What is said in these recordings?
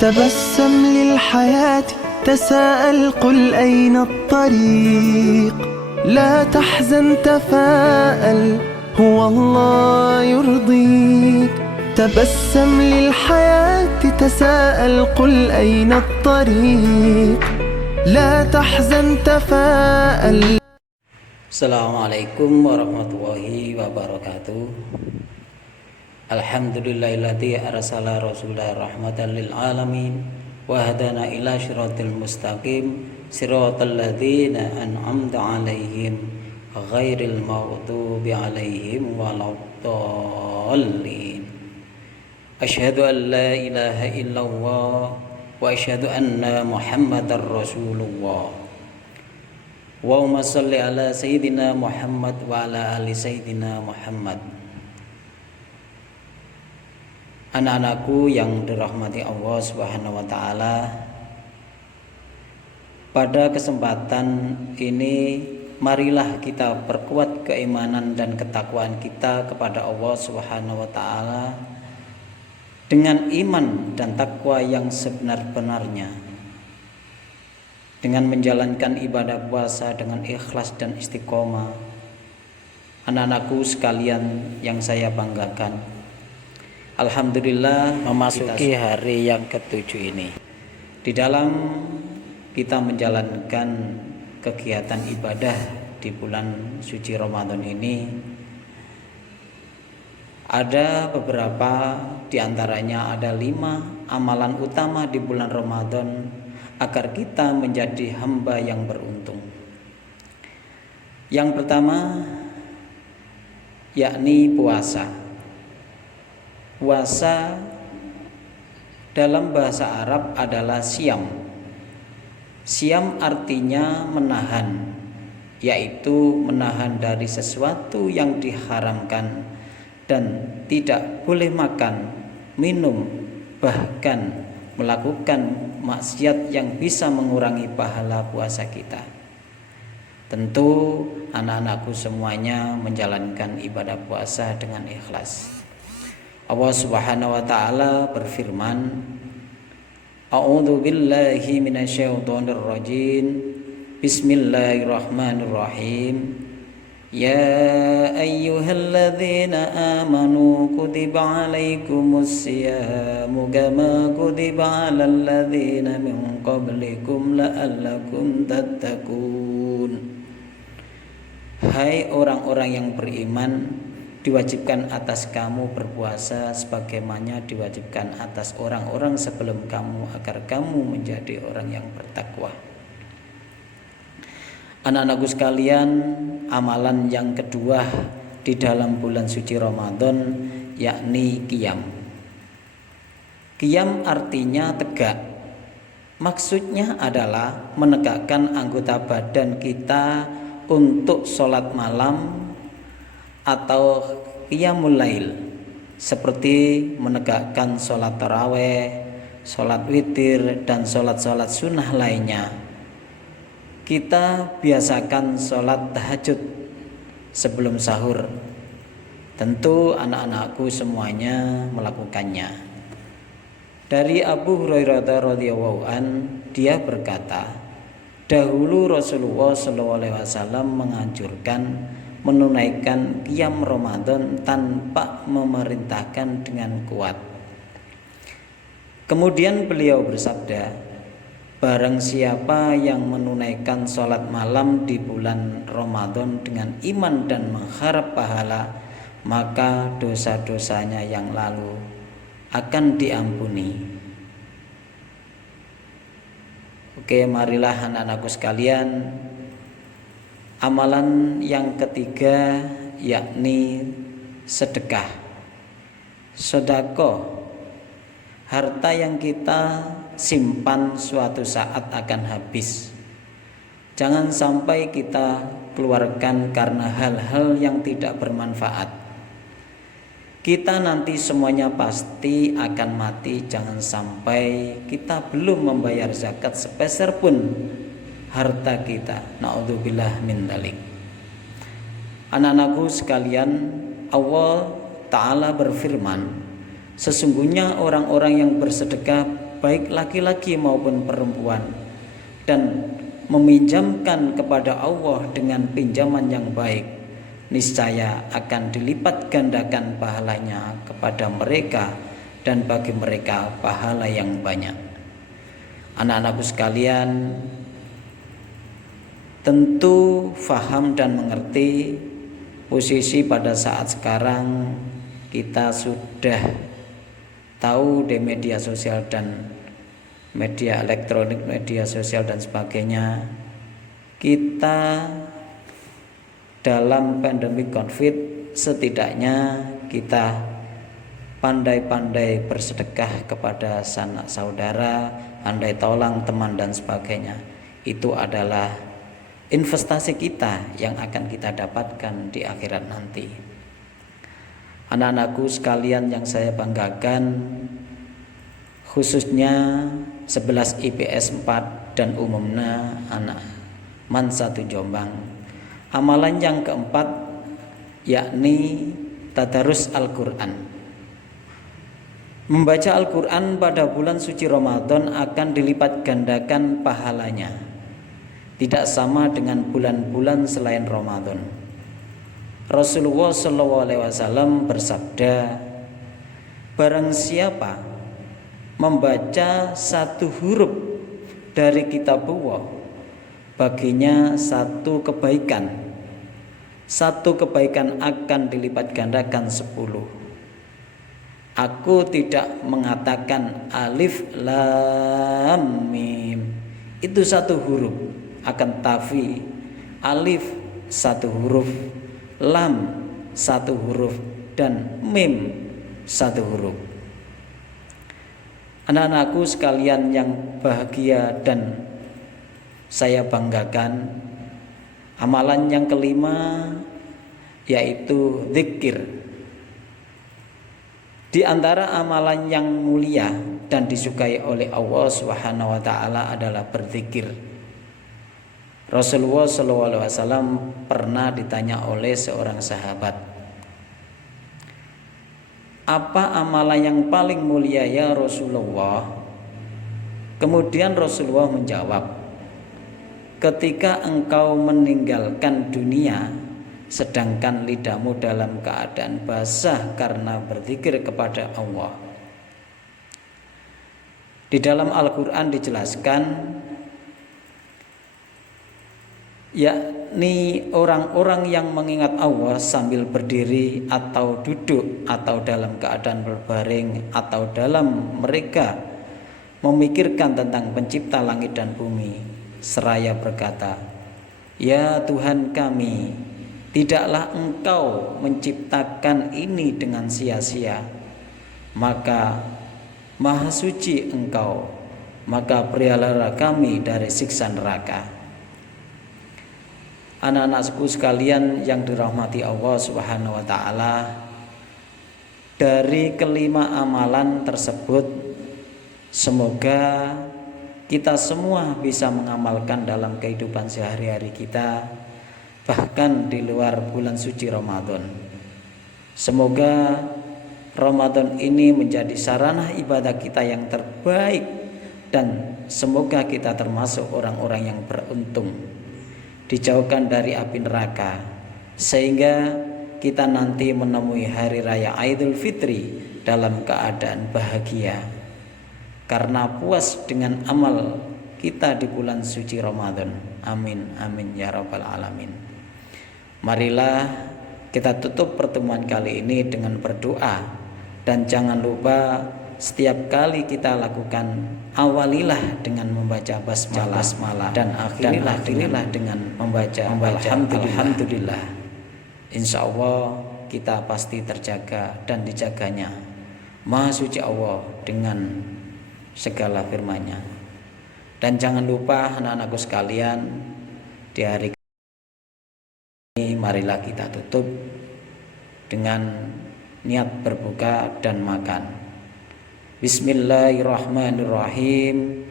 تبسم للحياة، تساءل قل أين الطريق، لا تحزن تفاءل هو الله يرضيك. تبسم للحياة، تساءل قل أين الطريق، لا تحزن تفاءل. Assalamualaikum warahmatullahi wabarakatuh. Alhamdulillahilladzi arsala rasulahu rahmatan lil alamin wa hadana ila syiratil mustaqim siratal ladzina an'amta 'alaihim ghairil maghdubi 'alaihim waladdallin. Asyhadu an la ilaha illallah wa asyhadu anna Muhammadar Rasulullah. Allahumma sholli ala sayyidina Muhammad wa ala ali sayyidina Muhammad. Anak-anakku yang dirahmati Allah Subhanahu wa taala, pada kesempatan ini marilah kita perkuat keimanan dan ketakwaan kita kepada Allah Subhanahu wa taala dengan iman dan takwa yang sebenar-benarnya, dengan menjalankan ibadah puasa dengan ikhlas dan istiqomah. Anak-anakku sekalian yang saya banggakan, alhamdulillah memasuki hari yang ke-7 ini. Di dalam kita menjalankan kegiatan ibadah di bulan suci Ramadan ini, ada beberapa diantaranya, ada 5 amalan utama di bulan Ramadan agar kita menjadi hamba yang beruntung. Yang pertama yakni puasa. Puasa dalam bahasa Arab adalah siam. Siam artinya menahan, yaitu menahan dari sesuatu yang diharamkan dan tidak boleh makan, minum, bahkan melakukan maksiat yang bisa mengurangi pahala puasa kita. Tentu anak-anakku semuanya menjalankan ibadah puasa dengan ikhlas. Allah Subhanahu wa taala berfirman, A'udzu billahi minasyaitonir rajim. Bismillahirrahmanirrahim. Ya ayyuhalladzina amanu kutiba alaikumus siyamu kama kutiba alal ladzina min qablikum la'allakum tattaqun. Hai orang-orang yang beriman, diwajibkan atas kamu berpuasa sebagaimana diwajibkan atas orang-orang sebelum kamu agar kamu menjadi orang yang bertakwa. Anak-anakku sekalian, amalan yang kedua di dalam bulan suci Ramadan yakni qiyam. Qiyam artinya tegak. Maksudnya adalah menegakkan anggota badan kita untuk sholat malam atau qiyamul lail, seperti menegakkan sholat taraweh, sholat witir, dan sholat-sholat sunnah lainnya. Kita biasakan sholat tahajud sebelum sahur. Tentu anak-anakku semuanya melakukannya. Dari Abu Hurairah radhiyallahu an, dia berkata, dahulu Rasulullah SAW menganjurkan menunaikan qiyam Ramadan tanpa memerintahkan dengan kuat. Kemudian beliau bersabda, barang siapa yang menunaikan sholat malam di bulan Ramadan dengan iman dan mengharap pahala, maka dosa-dosanya yang lalu akan diampuni. Oke, marilah anak-anakku sekalian, amalan yang ketiga yakni sedekah. Sedekah, harta yang kita simpan suatu saat akan habis. Jangan sampai kita keluarkan karena hal-hal yang tidak bermanfaat. Kita nanti semuanya pasti akan mati. Jangan sampai kita belum membayar zakat sepeser pun harta kita. Na'udzubillah min dzalik. Anak-anakku sekalian, Allah Ta'ala berfirman, sesungguhnya orang-orang yang bersedekah baik laki-laki maupun perempuan, dan meminjamkan kepada Allah dengan pinjaman yang baik, niscaya akan dilipat gandakan pahalanya kepada mereka dan bagi mereka pahala yang banyak. Anak-anakku sekalian, tentu faham dan mengerti posisi pada saat sekarang kita sudah tahu di media sosial dan media elektronik, media sosial dan sebagainya, kita dalam pandemi COVID setidaknya kita pandai-pandai bersedekah kepada sanak saudara, andai tolong teman dan sebagainya. Itu adalah investasi kita yang akan kita dapatkan di akhirat nanti. Anak-anakku sekalian yang saya banggakan, khususnya 11 IPS 4 dan umumnya anak MAN 1 Jombang, amalan yang keempat yakni tadarus Al-Quran. Membaca Al-Quran pada bulan suci Ramadan akan dilipat gandakan pahalanya, tidak sama dengan bulan-bulan selain Ramadan. Rasulullah SAW bersabda, barang siapa membaca satu huruf dari kitab Allah, baginya satu kebaikan. Satu kebaikan akan dilipat gandakan 10. Aku tidak mengatakan alif lam mim, itu satu huruf, akan tapi alif satu huruf, lam satu huruf, dan mim satu huruf. Anak-anakku sekalian yang bahagia dan saya banggakan, amalan yang kelima yaitu zikir. Di antara amalan yang mulia dan disukai oleh Allah Subhanahu wa taala adalah berzikir. Rasulullah SAW pernah ditanya oleh seorang sahabat, apa amalan yang paling mulia ya Rasulullah? Kemudian Rasulullah menjawab, ketika engkau meninggalkan dunia sedangkan lidahmu dalam keadaan basah karena berzikir kepada Allah. Di dalam Al-Quran dijelaskan, yakni orang-orang yang mengingat Allah sambil berdiri atau duduk atau dalam keadaan berbaring atau dalam mereka memikirkan tentang pencipta langit dan bumi, seraya berkata, ya Tuhan kami, tidaklah engkau menciptakan ini dengan sia-sia, maka maha suci engkau, maka peliharalah kami dari siksa neraka. Anak-anakku sekalian yang dirahmati Allah Subhanahu wa taala, dari kelima amalan tersebut semoga kita semua bisa mengamalkan dalam kehidupan sehari-hari kita, bahkan di luar bulan suci Ramadan. Semoga Ramadan ini menjadi sarana ibadah kita yang terbaik, dan semoga kita termasuk orang-orang yang beruntung, dijauhkan dari api neraka, sehingga kita nanti menemui hari raya Idul Fitri dalam keadaan bahagia karena puas dengan amal kita di bulan suci Ramadan. Amin amin ya rabbal alamin. Marilah kita tutup pertemuan kali ini dengan berdoa, dan jangan lupa setiap kali kita lakukan, awalilah dengan membaca basmalah dan akhirilah dengan membaca alhamdulillah. Insya Allah kita pasti terjaga dan dijaganya Maha Suci Allah dengan segala firman-Nya. Dan jangan lupa anak-anakku sekalian, di hari ini marilah kita tutup dengan niat berbuka dan makan. Bismillahirrahmanirrahim.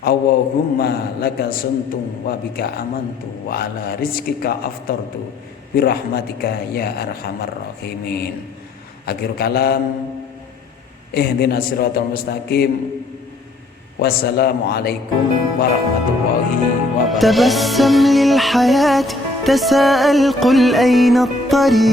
Allahumma laka suntum wa bika amantu wa ala rizkika aftartu birahmatika ya arhamar rahimin. Akhir kalam, Ihdinas siratal mustaqim. Wassalamualaikum warahmatullahi wabarakatuh. تبسم للحياة تساءل قل أين الطريق